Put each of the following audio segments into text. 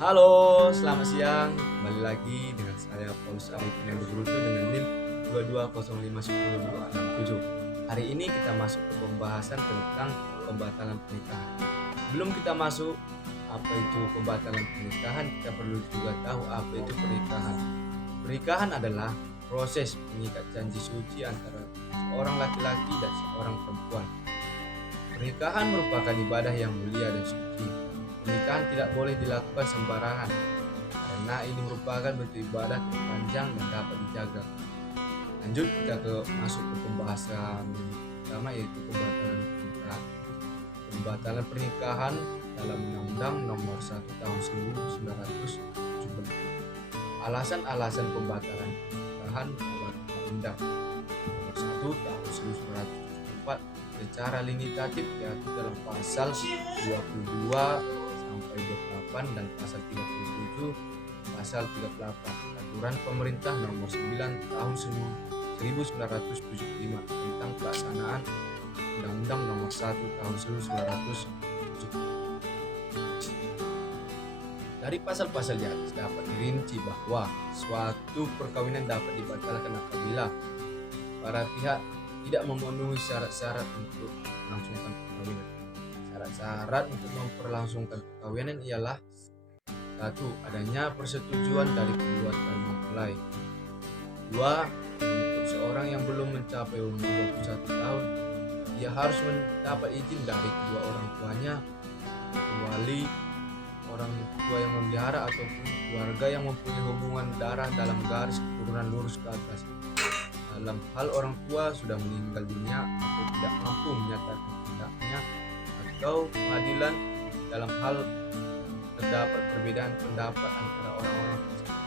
Halo, selamat siang. Kembali lagi dengan saya Paulus Arifin yang Bruto dengan NIM 220510267. Hari ini kita masuk ke pembahasan tentang pembatalan pernikahan. Sebelum kita masuk apa itu pembatalan pernikahan, kita perlu juga tahu apa itu pernikahan. Pernikahan adalah proses mengikat janji suci antara seorang laki-laki dan seorang perempuan. Pernikahan merupakan ibadah yang mulia dan suci. Pernikahan tidak boleh dilakukan sembarangan, karena ini merupakan bentuk ibadah terpanjang dan dapat dijaga. Lanjut kita masuk ke pembahasan pertama, yaitu pembatalan pernikahan. Pembatalan pernikahan dalam Undang-Undang Nomor 1 Tahun 1970. Alasan-alasan pembatalan pernikahan lewat Undang-Undang Nomor 1 Tahun 1974 secara limitatif diatur dalam pasal 22 sampai 28 dan pasal 37 pasal 38 Aturan Pemerintah Nomor 9 Tahun 1975 tentang pelaksanaan Undang-Undang Nomor 1 Tahun 1970. Dari pasal-pasal di atas dapat dirinci bahwa suatu perkawinan dapat dibatalkan apabila para pihak tidak memenuhi syarat-syarat untuk melangsungkan perkawinan. Syarat-syarat untuk memperlangsungkan perkawinan ialah: 1. Adanya persetujuan dari kedua calon mempelai. 2. Untuk seorang yang belum mencapai umur 21 tahun, ia harus mendapat izin dari kedua orang tuanya, kecuali orang tua yang memelihara ataupun keluarga yang mempunyai hubungan darah dalam garis keturunan lurus ke atas. Dalam hal orang tua sudah meninggal dunia atau tidak mampu menyatakan hendaknya, atau pengadilan dalam hal terdapat perbedaan pendapat antara orang-orang tersebut.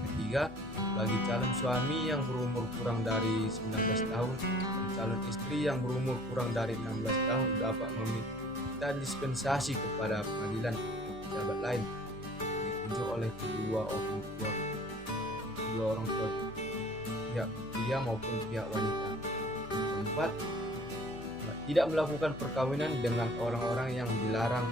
Ketiga, bagi calon suami yang berumur kurang dari 19 tahun dan calon istri yang berumur kurang dari 16 tahun dapat meminta dispensasi kepada pengadilan pejabat lain ditunjuk oleh kedua orang tua pihak pria maupun pihak wanita. Keempat, tidak melakukan perkawinan dengan orang-orang yang dilarang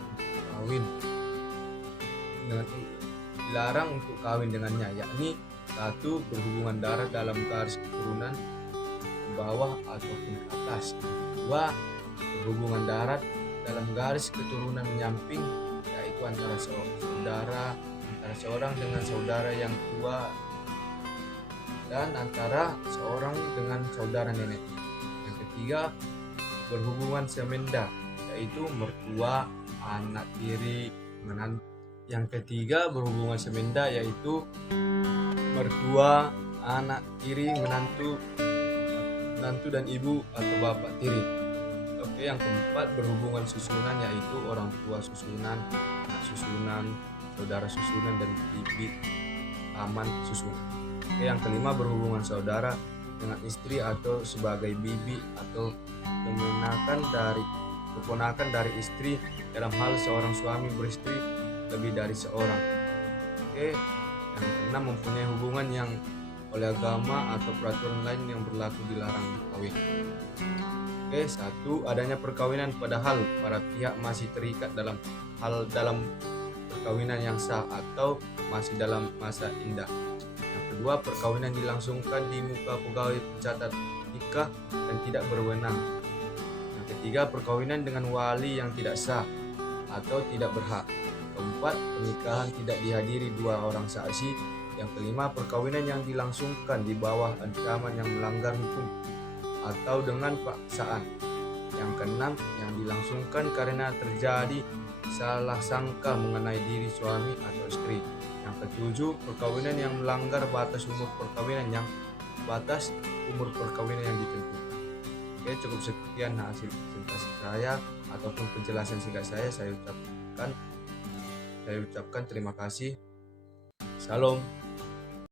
untuk kawin dengannya, yakni 1. Berhubungan darah dalam garis keturunan ke bawah ataupun ke atas. 2. Berhubungan darat dalam garis keturunan menyamping, yaitu antara seorang dengan saudara yang tua dan antara seorang dengan saudara nenek. Yang ketiga, berhubungan semenda, yaitu mertua, anak tiri, menantu. Yang ketiga, berhubungan semenda, yaitu mertua, anak tiri, menantu dan ibu atau bapak tiri. Oke, yang keempat, berhubungan susunan, yaitu orang tua susunan, anak susunan, saudara susunan, dan bibit aman susunan. Oke, yang kelima, berhubungan saudara dengan istri atau sebagai bibi atau keponakan dari istri dalam hal seorang suami beristri lebih dari seorang. Oke, yang keenam, mempunyai hubungan yang oleh agama atau peraturan lain yang berlaku dilarang kawin. Oke, 1. Adanya perkawinan padahal para pihak masih terikat dalam perkawinan yang sah atau masih dalam masa indah. Yang kedua, perkawinan dilangsungkan di muka pegawai pencatat nikah dan tidak berwenang. Yang ketiga, perkawinan dengan wali yang tidak sah atau tidak berhak. Keempat, pernikahan tidak dihadiri dua orang saksi. Yang kelima, perkawinan yang dilangsungkan di bawah ancaman yang melanggar hukum atau dengan paksaan. Yang keenam, yang dilangsungkan karena terjadi salah sangka mengenai diri suami atau istri. Yang ketujuh, perkawinan yang melanggar batas umur perkawinan yang ditentukan. Oke, cukup sekian hasil presentasi saya ataupun penjelasan singkat saya ucapkan terima kasih. Salam.